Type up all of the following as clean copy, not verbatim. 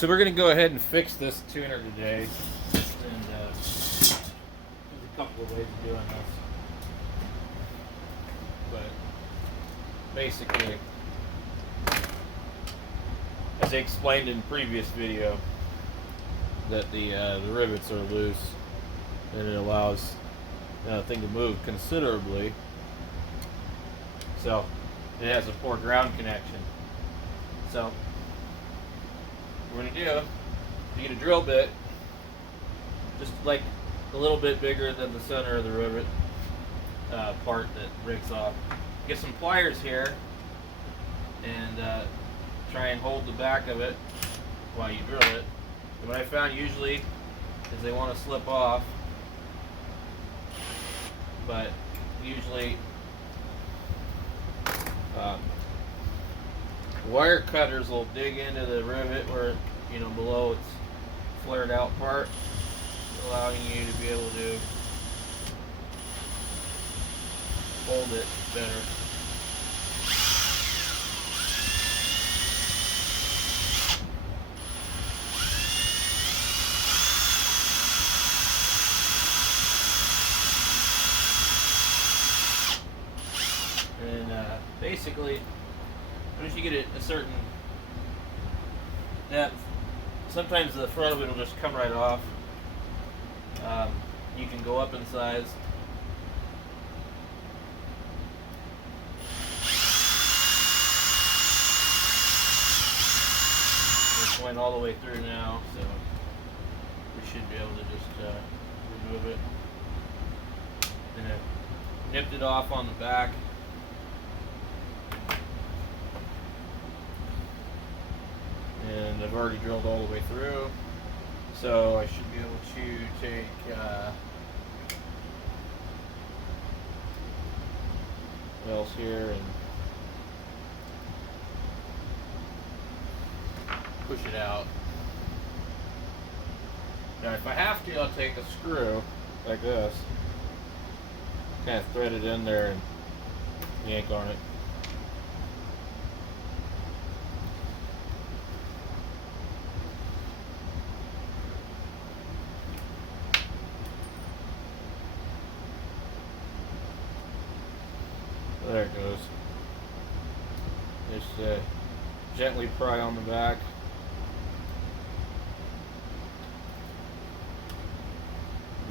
So we're going to go ahead and fix this tuner today. And there's a couple of ways of doing this. But basically, as I explained in previous video, that the rivets are loose and it allows the thing to move considerably. So it has a poor ground connection. So what we're going to do, you get a drill bit, just like a little bit bigger than the center of the rivet part that breaks off. Get some pliers here and try and hold the back of it while you drill it. And what I found usually is they want to slip off, but usually wire cutters will dig into the rivet where, below its flared out part, allowing you to be able to hold it better. And basically, once you get a certain depth, sometimes the front of it will just come right off. You can go up in size. It's went all the way through now, so we should be able to just remove it. And I nipped it off on the back. And I've already drilled all the way through, so I should be able to take what else here and push it out. Now if I have to, I'll take a screw like this, kind of thread it in there and yank on it. There it goes. Just gently pry on the back.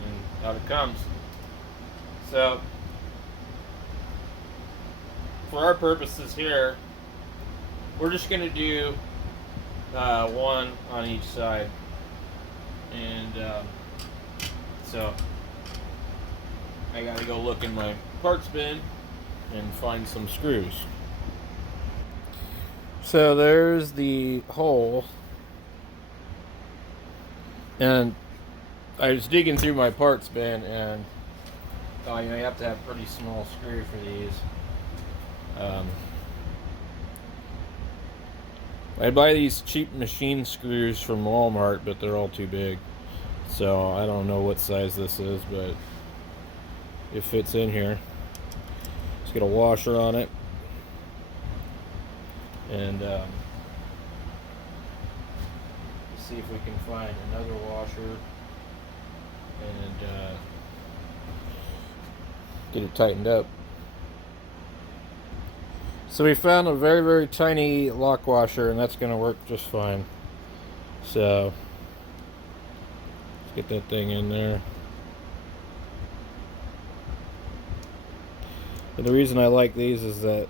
And out it comes. So, for our purposes here, we're just going to do one on each side. And so, I got to go look in my parts bin and find some screws. So there's the hole, and I was digging through my parts bin, and you have to have a pretty small screw for these. I buy these cheap machine screws from Walmart, but they're all too big, so I don't know what size this is, but it fits in here. Let's get a washer on it, and see if we can find another washer and get it tightened up. So we found a very, very tiny lock washer, and that's going to work just fine. So let's get that thing in there. And the reason I like these is that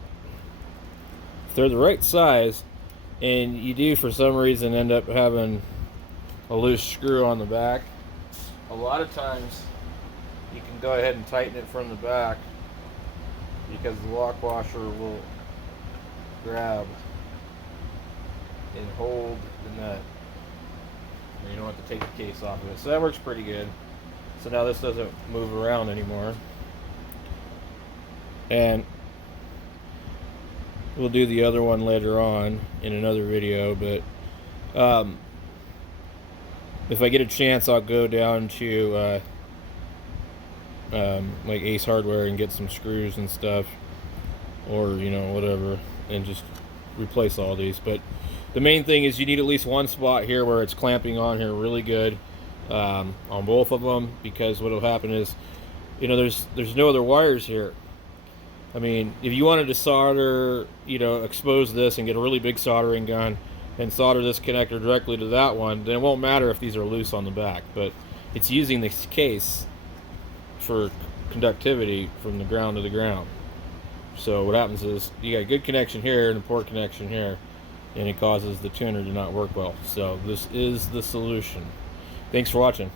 if they're the right size, and you do for some reason end up having a loose screw on the back, a lot of times you can go ahead and tighten it from the back, because the lock washer will grab and hold the nut, and you don't have to take the case off of it. So that works pretty good. So now this doesn't move around anymore. And we'll do the other one later on in another video, but if I get a chance, I'll go down to like Ace Hardware and get some screws and stuff, or whatever, and just replace all these. But The main thing is you need at least one spot here where it's clamping on here really good on both of them, because what will happen is, you know, there's no other wires here. I mean, if you wanted to solder, you know, expose this and get a really big soldering gun and solder this connector directly to that one, then it won't matter if these are loose on the back. But it's using this case for conductivity from the ground to the ground. So what happens is you got a good connection here and a poor connection here, and it causes the tuner to not work well. So this is the solution. Thanks for watching.